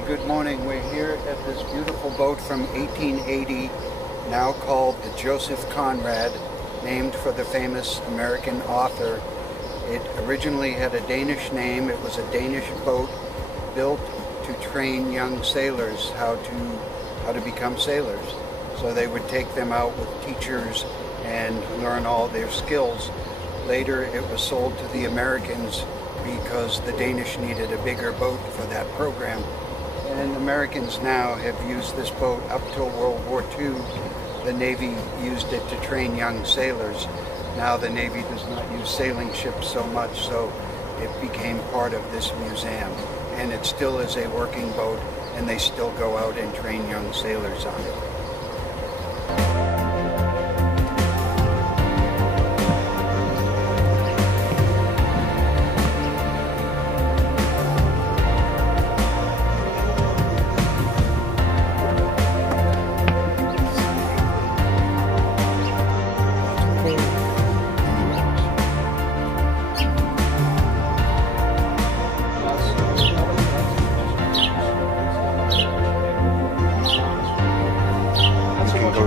everybody, good morning. We're here at this beautiful boat from 1880, now called the Joseph Conrad, named for the famous American author. It originally had a Danish name. It was a Danish boat built to train young sailors how to become sailors. So they would take them out with teachers and learn all their skills. Later it was sold to the Americans because the Danish needed a bigger boat for that program. And Americans now have used this boat up till World War II. The Navy used it to train young sailors. Now the Navy does not use sailing ships so much, so it became part of this museum. And it still is a working boat, and they still go out and train young sailors on it.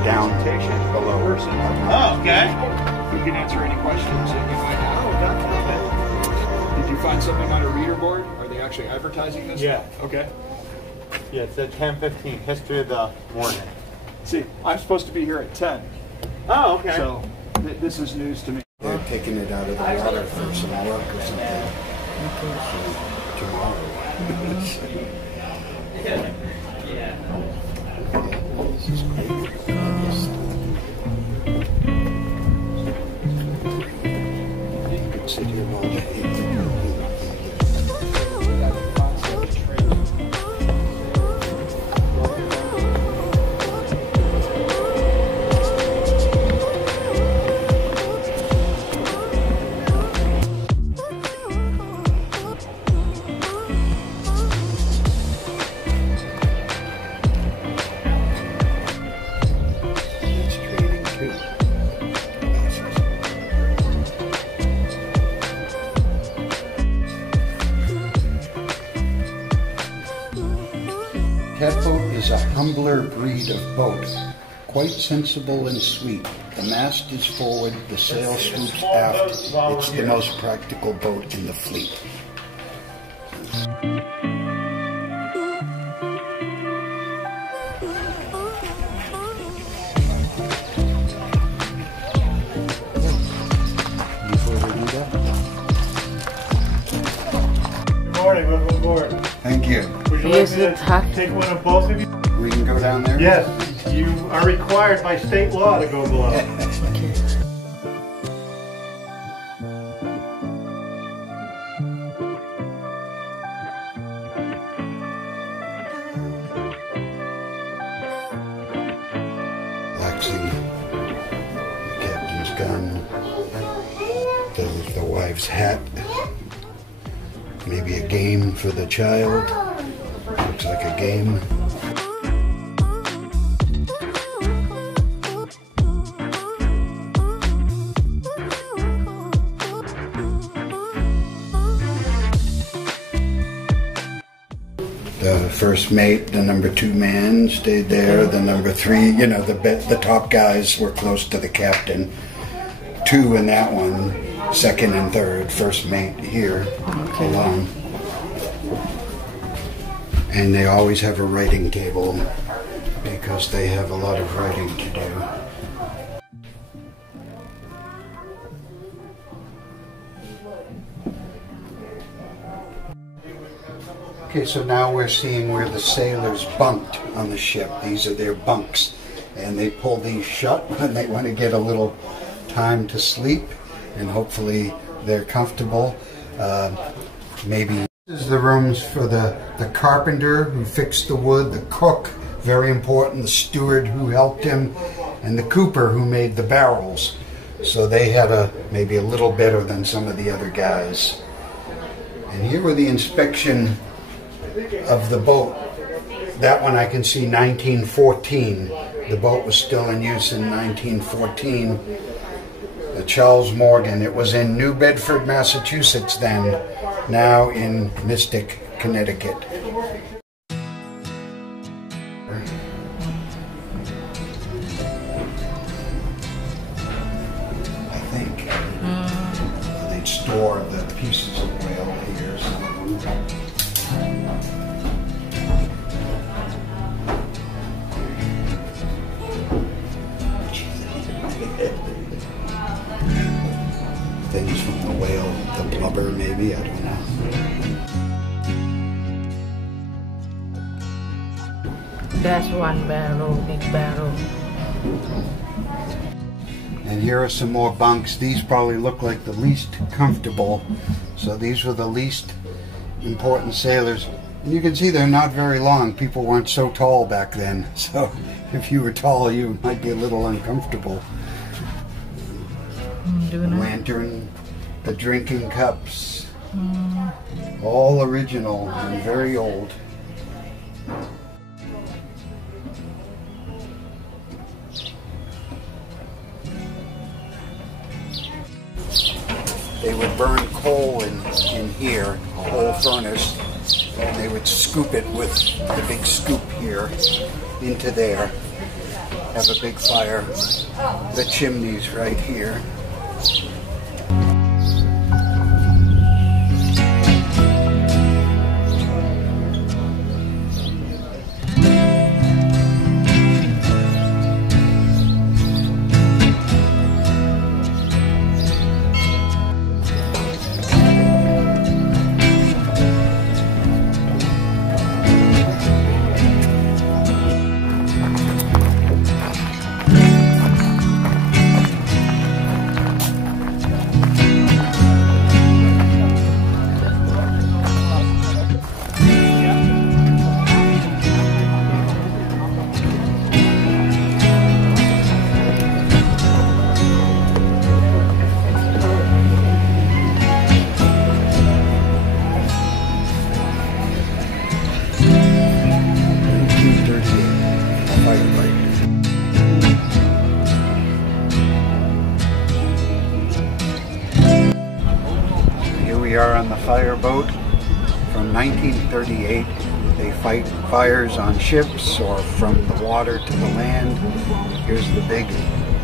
Down below. Oh, okay. You can answer any questions that you might have. Oh, definitely. Did you find something on a reader board? Are they actually advertising this? Yeah. Okay. Yeah, it's at 10:15. History of the morning. See, I'm supposed to be here at 10. Oh, okay. So this is news to me. They're taking it out of the water for some work or something tomorrow. This is great. You could sit here all day. Catboat is a humbler breed of boat, quite sensible and sweet. The mast is forward, the sail swoops aft. It's the most practical boat in the fleet. Before we do that? Good morning, welcome aboard. Thank you. Would you like me to take one of both of you? We can go down there? Yes, you are required by state law to go below. Relaxing. The captain's gun. The wife's hat. Maybe a game for the child. Looks like a game. The first mate, the number 2 man stayed there. The number 3, you know, the top guys were close to the captain. 2 in that one, second and third, first mate here alone. And they always have a writing table because they have a lot of writing to do. Okay, so now we're seeing where the sailors bunked on the ship. These are their bunks. And they pull these shut when they want to get a little time to sleep. And hopefully they're comfortable. Maybe this is the rooms for the carpenter who fixed the wood, the cook, very important, the steward who helped him, and the cooper who made the barrels. So they had maybe a little better than some of the other guys. And here were the inspection of the boat. That one I can see 1914. The boat was still in use in 1914. The Charles Morgan. It was in New Bedford, Massachusetts then, now in Mystic, Connecticut. store the pieces of whale here, some of them. Things from the whale, the blubber maybe, I don't know. That's one barrel, big barrel. And here are some more bunks. These probably look like the least comfortable. So these were the least important sailors. And you can see they're not very long. People weren't so tall back then. So if you were tall, you might be a little uncomfortable. Lantern, the drinking cups, all original and very old. They would burn coal in here, a whole furnace, and they would scoop it with the big scoop here into there. Have a big fire. The chimney's right here. We are on the fireboat from 1938. They fight fires on ships or from the water to the land. Here's the big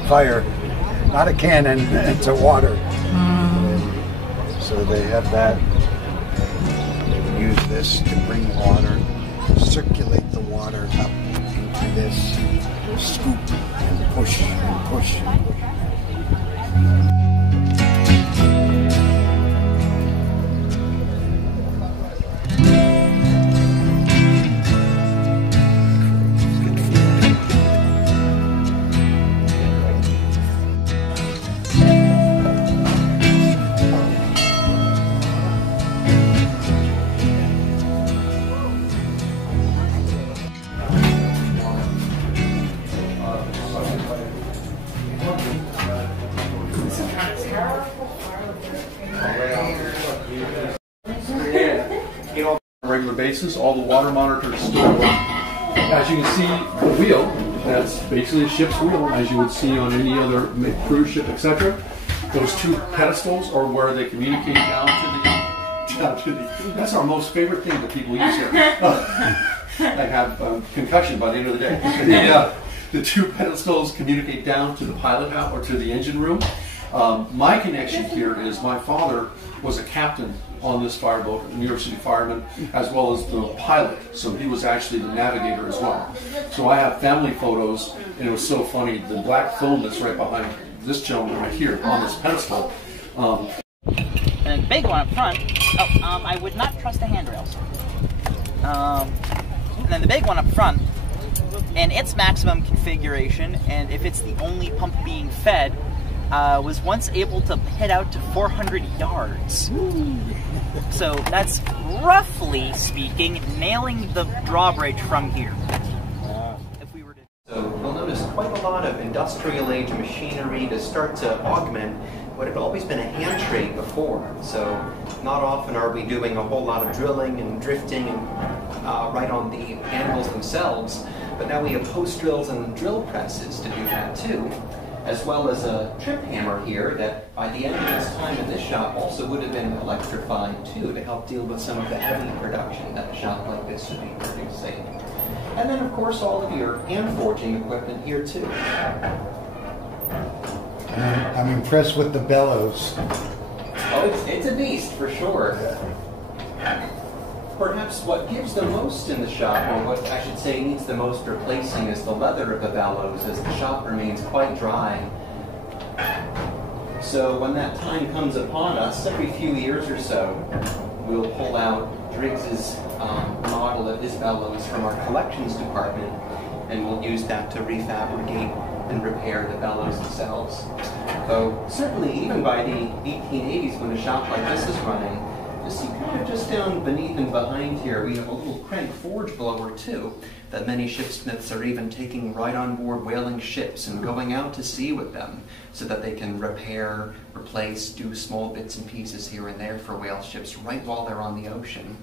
fire. Not a cannon, it's a water. So they have that. They would use this to bring water, circulate the water up into this scoop and push and push and push. Regular basis, all the water monitors still work. As you can see, the wheel, that's basically a ship's wheel, as you would see on any other cruise ship, etc. Those two pedestals are where they communicate down to the that's our most favorite thing that people use here. I have concussion by the end of the day. The two pedestals communicate down to the pilot house or to the engine room. My connection here is my father was a captain on this fireboat, a New York City fireman, as well as the pilot. So he was actually the navigator as well. So I have family photos, and it was so funny. The black film that's right behind this gentleman right here on this pedestal. And the big one up front, I would not trust the handrails. And then the big one up front, and its maximum configuration, and if it's the only pump being fed, was once able to head out to 400 yards. So that's, roughly speaking, nailing the drawbridge from here. If we were to... So you'll notice quite a lot of industrial age machinery to start to augment what had always been a hand trade before. So not often are we doing a whole lot of drilling and drifting and right on the anvils themselves, but now we have post drills and drill presses to do that too, as well as a trip hammer here that by the end of its time in this shop also would have been electrified too to help deal with some of the heavy production that a shop like this would be producing. And then of course all of your hand forging equipment here too. I'm impressed with the bellows. it's a beast for sure. Perhaps what gives the most in the shop, or what I should say needs the most replacing, is the leather of the bellows, as the shop remains quite dry. So when that time comes upon us, every few years or so, we'll pull out Driggs's model of his bellows from our collections department, and we'll use that to refabricate and repair the bellows themselves. So certainly even by the 1880s, when a shop like this is running, just down beneath and behind here, we have a little crank forge blower too, that many shipsmiths are even taking right on board whaling ships and going out to sea with them, so that they can repair, replace, do small bits and pieces here and there for whale ships right while they're on the ocean.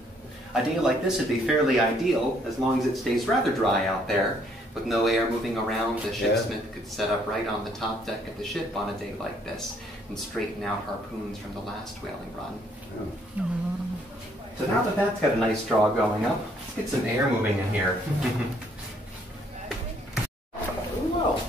A day like this would be fairly ideal, as long as it stays rather dry out there. With no air moving around, the shipsmith could set up right on the top deck of the ship on a day like this and straighten out harpoons from the last whaling run. So now that that's got a nice draw going up, let's get some air moving in here. Well.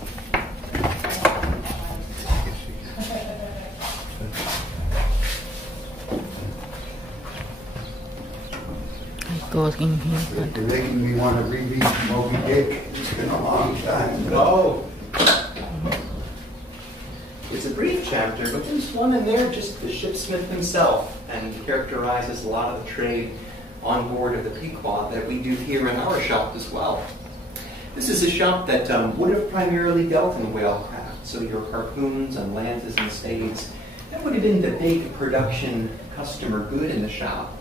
Goes in here. They're making me want to reread Moby Dick. It's been a long time. Oh. It's a brief chapter, but there's one in there, just the shipsmith himself, and he characterizes a lot of the trade on board of the Pequod that we do here in our shop as well. This is a shop that would have primarily dealt in whalecraft, so your harpoons and lances and staves, that would have been the big production customer good in the shop.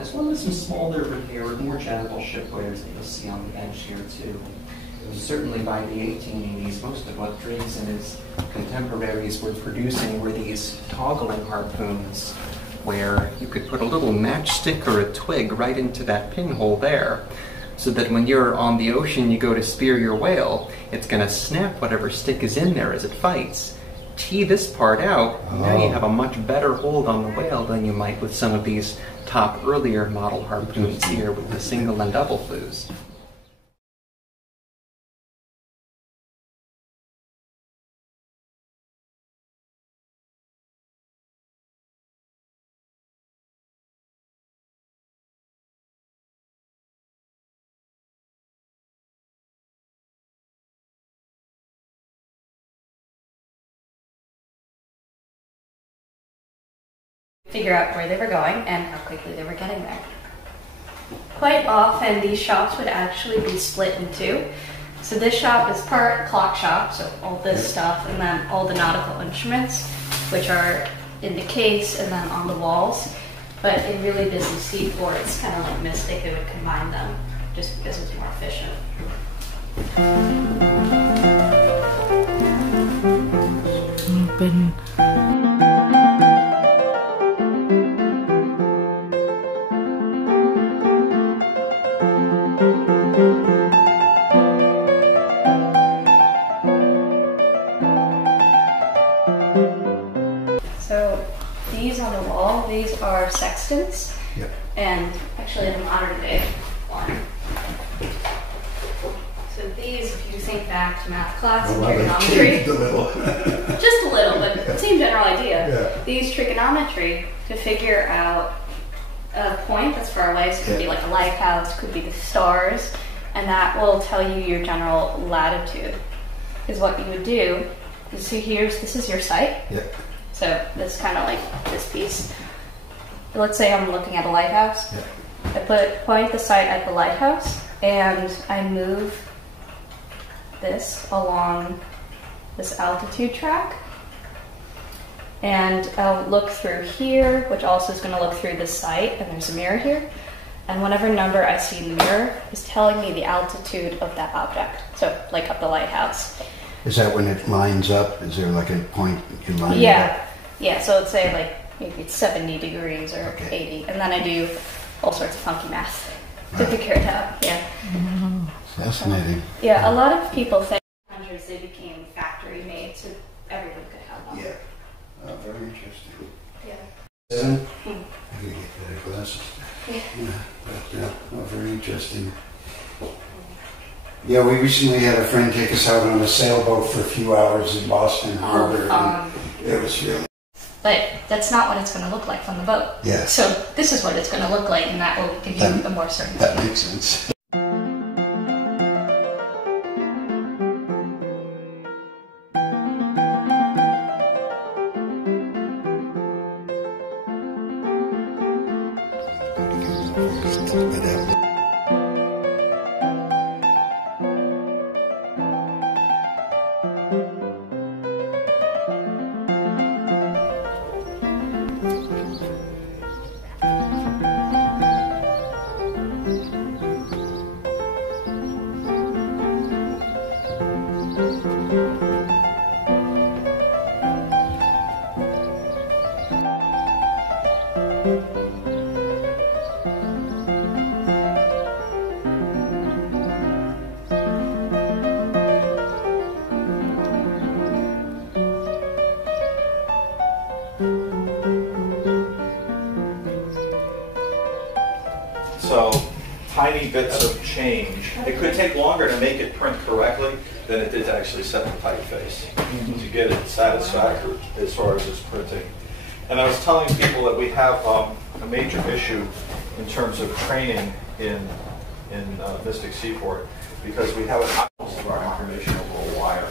As well as some smaller repair, more general shipwares that you'll see on the bench here too. Certainly by the 1880s, most of what Driggs and his contemporaries were producing were these toggling harpoons, where you could put a little matchstick or a twig right into that pinhole there, so that when you're on the ocean, you go to spear your whale, it's going to snap whatever stick is in there as it fights. Tee this part out, now you have a much better hold on the whale than you might with some of these top earlier model harpoons here with the single and double flues. Figure out where they were going and how quickly they were getting there. Quite often these shops would actually be split in two. So this shop is part clock shop, so all this stuff, and then all the nautical instruments, which are in the case and then on the walls. But in really busy seaports, kind of like Mystic, they would combine them just because it's more efficient. Open. So these on the wall, these are sextants, Yep. and actually the modern day one. So these, if you think back to math class and trigonometry, A little. just a little, but same general idea. Yeah. These trigonometry to figure out a point that's far away, so it could be like a lighthouse, could be the stars, and that will tell you your general latitude. Is what you would do. You see this is your site. Yep. So this is kind of like this piece. Let's say I'm looking at a lighthouse. Yep. I point the sight at the lighthouse, and I move this along this altitude track. And I'll look through here, which also is going to look through this site, and there's a mirror here. And whatever number I see in the mirror is telling me the altitude of that object. So, like up the lighthouse. Is that when it lines up? Is there like a point you line it up? Yeah, so let's say like maybe it's 70 degrees or 80, and then I do all sorts of funky math to figure it out. Yeah. Fascinating. Yeah, a lot of people think hundreds they became factory made, so everyone could have them. Yeah. Oh, very interesting. Yeah. 7? I gotta get better glasses. Yeah, but oh, very interesting. Yeah, we recently had a friend take us out on a sailboat for a few hours in Boston Harbor. And it was really But that's not what it's going to look like from the boat. Yes. So this is what it's going to look like, and that will give you a more certainty. That makes sense. So, tiny bits of change. It could take longer to make it print correctly than it did to actually set the typeface to get it satisfactory as far as its printing. And I was telling people that we have a major issue in terms of training in Mystic Seaport because we have most of our information over a wire.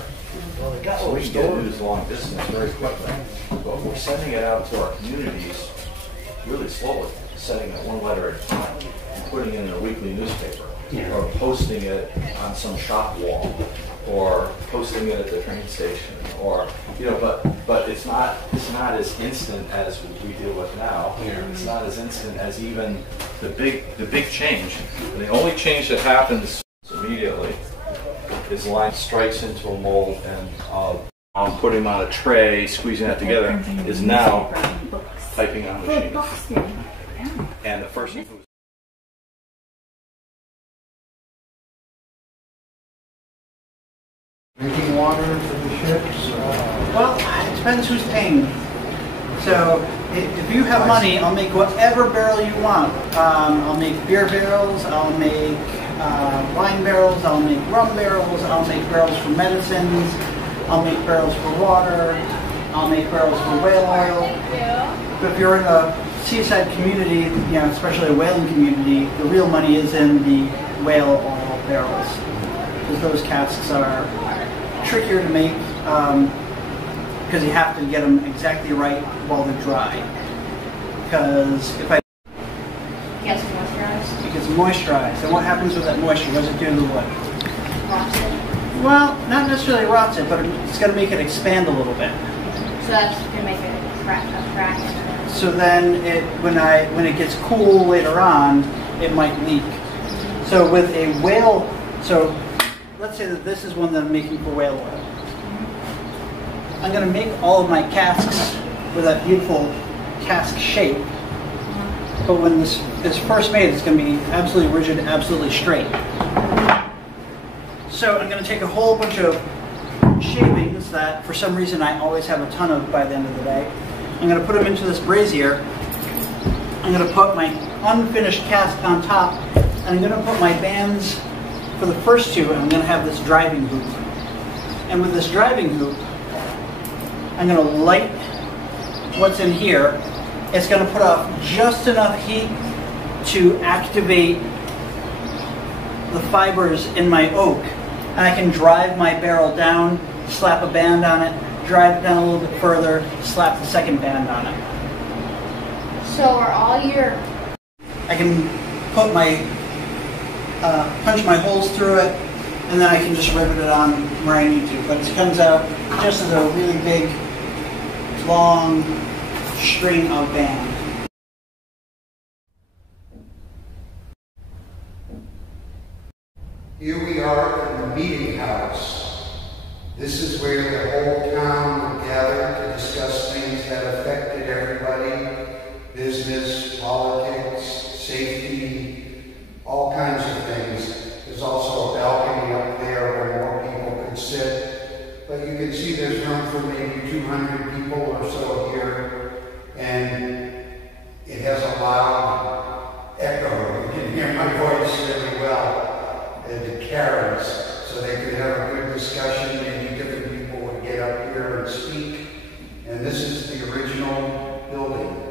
So we can get news long distance very quickly. But we're sending it out to our communities really slowly, sending it one letter at a time, and putting it in a weekly newspaper, or posting it on some shop wall, or posting it at the train station, or but it's not as instant as we deal with now. It's not as instant as even the big change. And the only change that happens immediately is the line strikes into a mold and putting them on a tray, squeezing that together, is now typing on machines. And the first thing was drinking water for the ships? Well, it depends who's paying. So if you have money, I'll make whatever barrel you want. I'll make beer barrels, I'll make wine barrels, I'll make rum barrels, I'll make barrels for medicines, I'll make barrels for water, I'll make barrels for whale oil. But if you're in a seaside community, especially a whaling community, the real money is in the whale oil barrels. Because those casks are trickier to make because you have to get them exactly right while they're dry. Because if I... Gets moisturized? It gets moisturized. And what happens with that moisture? What does it do to the wood? Rots it. Well, not necessarily rots it, but it's going to make it expand a little bit. So that's going to make it a crack. So then when it gets cool later on, it might leak. So with a whale, let's say that this is one that I'm making for whale oil. I'm going to make all of my casks with that beautiful cask shape. But when this is first made, it's going to be absolutely rigid, absolutely straight. So I'm going to take a whole bunch of shavings that for some reason I always have a ton of by the end of the day. I'm going to put them into this brazier. I'm going to put my unfinished cask on top, and I'm going to put my bands for the first two, and I'm going to have this driving hoop. And with this driving hoop, I'm going to light what's in here. It's going to put off just enough heat to activate the fibers in my oak. And I can drive my barrel down, slap a band on it, drive it down a little bit further, slap the second band on it. So are all your... I can put my, punch my holes through it, and then I can just rivet it on where I need to. But it comes out just as a really big, long string of band. Here we are in the meeting house. This is where the whole town would gather to discuss things that affected everybody. Business, politics, safety, all kinds of things. There's also a balcony up there where more people could sit. But you can see there's room for maybe 200 people or so here. And it has a loud echo. You can hear my voice really well. And it carries, so they could have a good discussion. Maybe different people would get up here and speak, and And this is the original building.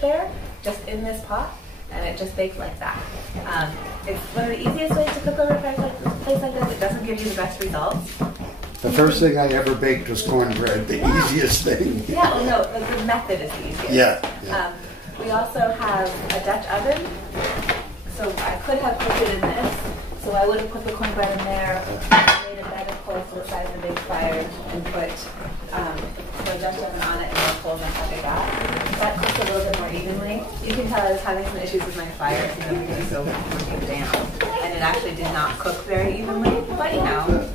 There, just in this pot, and it just bakes like that. It's one of the easiest ways to cook over a place like this. It doesn't give you the best results. The first thing I ever baked was cornbread, the easiest thing. Yeah, well, no, the method is the easiest. Yeah. We also have a Dutch oven, so I could have cooked it in this. So I would have put the cornbread in there, made a bed of coals to the size of a big fire, and put the Dutch oven on it and more coals on top of that. That cooks a little bit more evenly. You can tell I was having some issues with my fire, so everything was so working down. And it actually did not cook very evenly, but you know.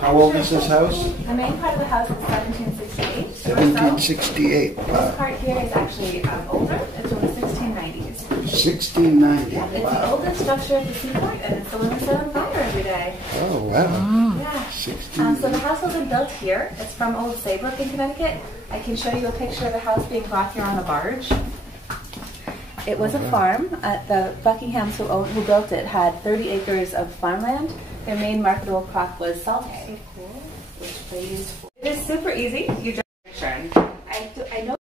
How old is this house? The main part of the house is 1768. 1768. This part here is actually older. It's from the 1690s. 1690. It's the oldest structure at the seaport, and it's the one that's on fire every day. Oh, wow. Yeah. 16. So the house wasn't built here. It's from Old Saybrook in Connecticut. I can show you a picture of the house being brought here on a barge. It was a farm. The Buckinghams who built it had 30 acres of farmland. Their main marketable crop was salt hay, which they used for. It is super easy. You just I know.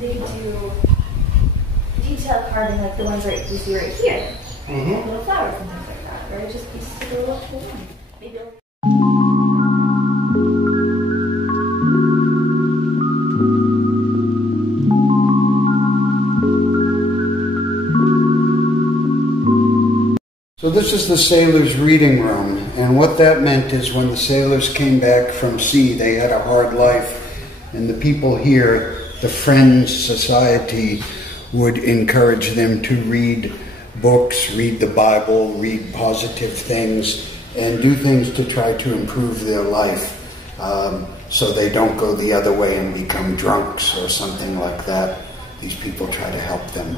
They could do detailed carving like the ones we see right here. Little flowers and things like that. Or just pieces of the little tool. Maybe So this is the sailors' reading room, and what that meant is when the sailors came back from sea, they had a hard life, and the people here, the Friends Society, would encourage them to read books, read the Bible, read positive things, and do things to try to improve their life. so they don't go the other way and become drunks or something like that. These people try to help them.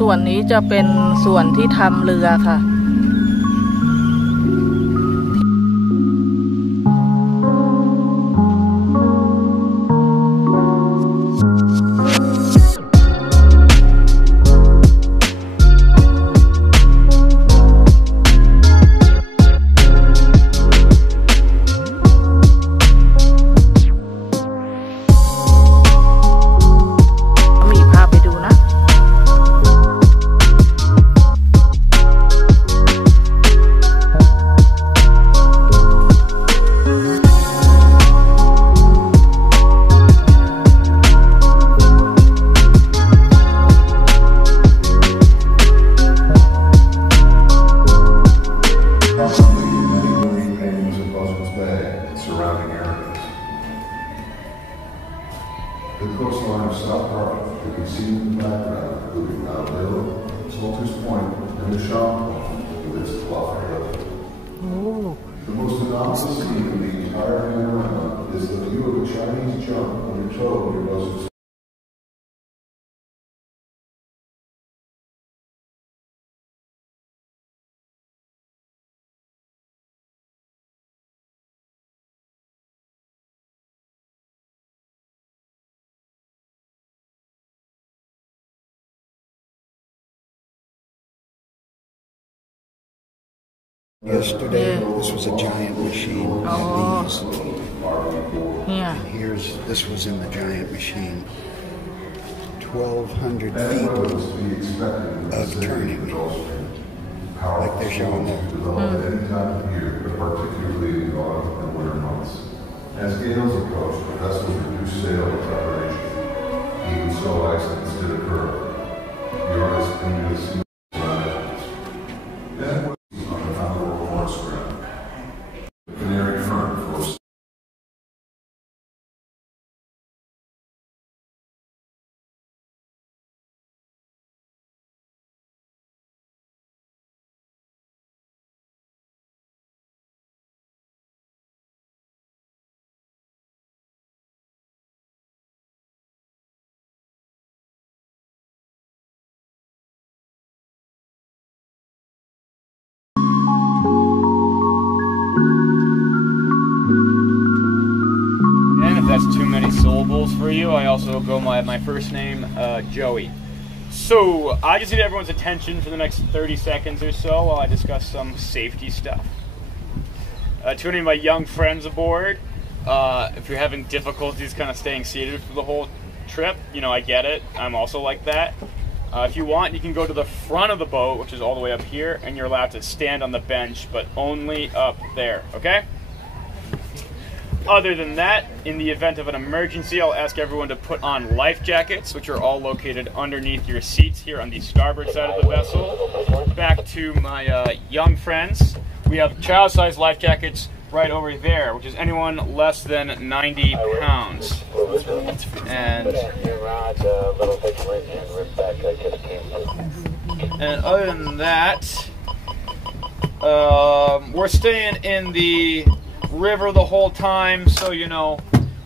ส่วนนี้จะเป็นส่วนที่ทำเรือค่ะ The coastline of South Park can be seen in the background, including Mount Hill, Salters Point, and the Shop Point with its bluff cliff. The most anomalous scene in the entire panorama is the view of a Chinese junk on your toe near most. Yesterday, this was a giant machine. Yeah. And this was in the giant machine. 1,200 feet of turning, like they're showing there. Any time of year, but particularly in the autumn and winter months. As gales approach, the vessels reduce sail and preparation. Even so, accidents did occur. The artist painted a scene. That's too many syllables for you. I also go my first name, Joey. So I just need everyone's attention for the next 30 seconds or so while I discuss some safety stuff. To any of my young friends aboard, if you're having difficulties kind of staying seated for the whole trip, you know, I get it. I'm also like that. If you want, you can go to the front of the boat, which is all the way up here, and you're allowed to stand on the bench, but only up there, okay? Other than that, in the event of an emergency, I'll ask everyone to put on life jackets, which are all located underneath your seats here on the starboard side of the vessel. Back to my young friends. We have child-sized life jackets right over there, which is anyone less than 90 pounds. And other than that, we're staying in the river the whole time, so you know,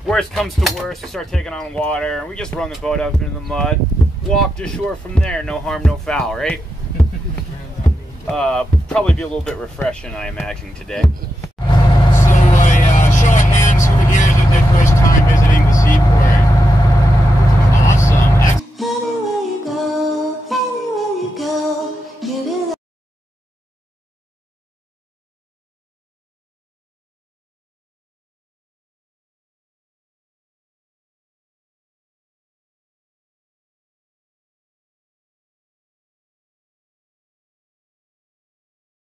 worst comes to worst, we start taking on water, and we just run the boat up into the mud, walk to shore from there, no harm, no foul, right? Probably be a little bit refreshing, I imagine, today.